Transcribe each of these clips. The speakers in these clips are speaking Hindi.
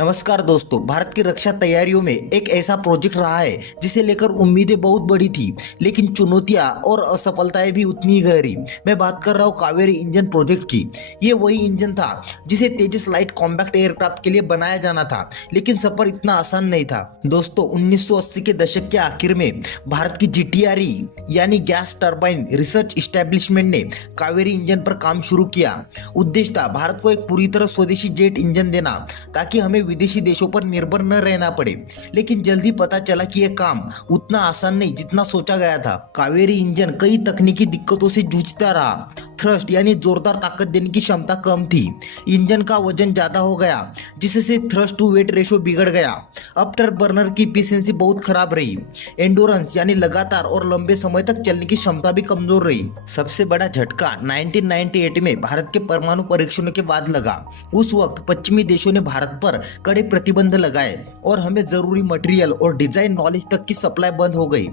नमस्कार दोस्तों। भारत की रक्षा तैयारियों में एक ऐसा प्रोजेक्ट रहा है जिसे लेकर उम्मीदें बहुत बड़ी थी, लेकिन चुनौतियां और असफलताएं भी उतनी ही गहरी। मैं बात कर रहा हूँ कावेरी इंजन प्रोजेक्ट की। ये वही इंजन था जिसे तेजस लाइट कॉम्बैक्ट एयरक्राफ्ट के लिए बनाया जाना था, लेकिन सफर इतना आसान नहीं था। दोस्तों, 1980 के दशक के आखिर में भारत की जीटीआरई यानी गैस टरबाइन रिसर्च इस्टेब्लिशमेंट ने कावेरी इंजन पर काम शुरू किया। उद्देश्य था भारत को एक पूरी तरह स्वदेशी जेट इंजन देना, ताकि हमें विदेशी देशों पर निर्भर न रहना पड़े। लेकिन जल्दी पता चला कि यह काम उतना आसान नहीं जितना सोचा गया था। कावेरी इंजन कई तकनीकी दिक्कतों से जूझता रहा। थ्रस्ट यानी जोरदार ताकत देने की क्षमता कम थी। इंजन का वजन ज्यादा हो गया, जिससे थ्रस्ट टू वेट रेशो बिगड़ गया। आफ्टर बर्नर की इफिशिएंसी बहुत खराब रही। एंडोरेंस यानी लगातार और लंबे समय तक चलने की क्षमता भी कमजोर रही। सबसे बड़ा झटका 1998 में भारत के परमाणु परीक्षणों के बाद लगा। उस वक्त पश्चिमी देशों ने भारत पर कड़े प्रतिबंध लगाए और हमें जरूरी मटेरियल और डिजाइन नॉलेज तक की सप्लाई बंद हो गई।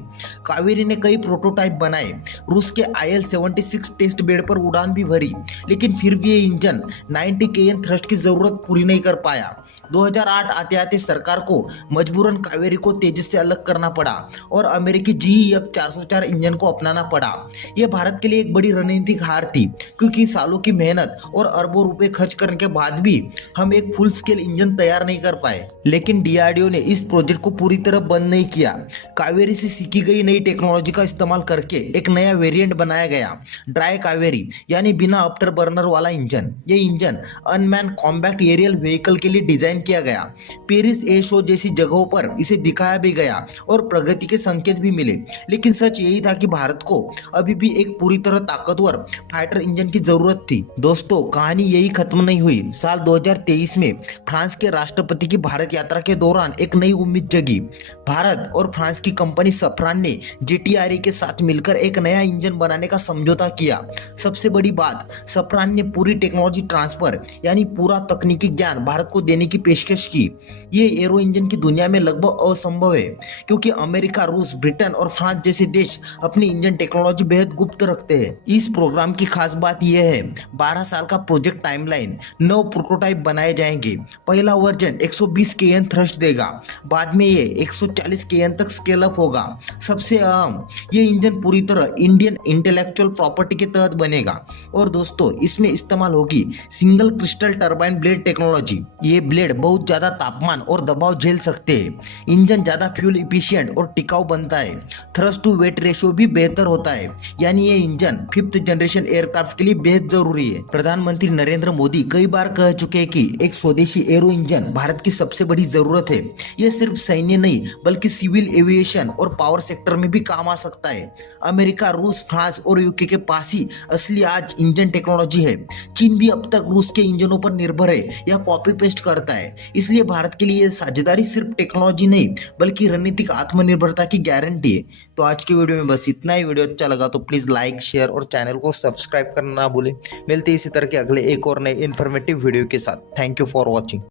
कावेरी ने कई प्रोटोटाइप बनाए, रूस के IL-76 टेस्ट बेड पर उड़ान भी भरी, लेकिन फिर भी ये इंजन 90 kN थ्रस्ट की जरूरत पूरी नहीं कर पाया। 2008 आते आते सरकार को मजबूरन कावेरी को तेजस से अलग करना पड़ा और अमेरिकी GEF 404 इंजन को अपनाना पड़ा। यह भारत के लिए एक बड़ी रणनीतिक हार थी, क्योंकि सालों की मेहनत और अरबों रुपए खर्च करने के बाद भी हम एक फुल स्केल इंजन तैयार नहीं कर पाए। लेकिन DRDO ने इस प्रोजेक्ट को पूरी तरह बंद नहीं किया। कावेरी से सीखी गई नई टेक्नोलॉजी का इस्तेमाल करके एक नया वेरिएंट बनाया गया, ड्राई कावेरी यानी बिना आफ्टर बर्नर वाला इंजन। ये engine unmanned combat aerial vehicle के लिए डिजाइन किया गया। पेरिस एयर शो जैसी जगहों पर इसे दिखाया भी गया और प्रगति के संकेत भी मिले। लेकिन सच यही था कि भारत को अभी भी एक पूरी तरह ताकतवर फाइटर इंजन की जरूरत थी। दोस्तों, कहानी यही खत्म नहीं हुई। साल 2023 में फ्रांस के राष्ट्रपति की भारत यात्रा के दौरान एक नई उम्मीद जगी। भारत और फ्रांस की कंपनी सफ्रान ने जीटीआरई के साथ मिलकर एक नया इंजन बनाने का समझौता किया। सबसे बड़ी बात, सफ्रान ने पूरी टेक्नोलॉजी ट्रांसफर यानी पूरा तकनीकी ज्ञान भारत को देने की पेशकश की। ये एरो इंजन की दुनिया में लगभग असंभव है, क्योंकि अमेरिका, रूस, ब्रिटेन और फ्रांस जैसे देश अपनी इंजन टेक्नोलॉजी बेहद गुप्त रखते हैं। इस प्रोग्राम की खास बात यह है, 12 साल का प्रोजेक्ट टाइमलाइन, 9 प्रोटोटाइप बनाए जाएंगे। पहला वर्जन 120 kN थ्रस्ट देगा, बाद में ये 140 kN तक स्केल अप होगा। सबसे अहम, ये इंजन पूरी तरह इंडियन इंटेलेक्चुअल प्रॉपर्टी के तहत बनेगा। और दोस्तों, इसमें इस्तेमाल होगी single crystal turbine blade technology. ये ब्लेड बहुत ज्यादा तापमान और दबाव झेल सकते हैं। इंजन ज्यादा फ्यूल इफिशिएंट और टिकाऊ बनता है। थ्रस्ट टू वेट रेशियो भी बेहतर होता है, यानी ये इंजन 5th जनरेशन एयरक्राफ्ट के लिए बेहद जरूरी है। प्रधानमंत्री नरेंद्र मोदी कई बार कह चुके हैं कि एक स्वदेशी एरो इंजन भारत की सबसे बड़ी जरूरत है। ये सिर्फ सैन्य नहीं, बल्कि सिविल एविएशन और पावर सेक्टर में भी काम आ सकता है। अमेरिका, रूस, फ्रांस और यूके के पास ही असली आज इंजन टेक्नोलॉजी है। चीन भी अब तक रूस के इंजनों पर निर्भर है या कॉपी पेस्ट करता है। इसलिए भारत के लिए साझेदारी सिर्फ टेक्नोलॉजी नहीं, बल्कि रणनीतिक आत्मनिर्भरता की गारंटी है। तो आज की वीडियो में बस इतना ही। वीडियो अच्छा लगा तो प्लीज लाइक, शेयर और चैनल को सब्सक्राइब करना ना भूलें। मिलते हैं इसी तरह के अगले एक और नए इन्फॉर्मेटिव वीडियो के साथ। Thank you for watching.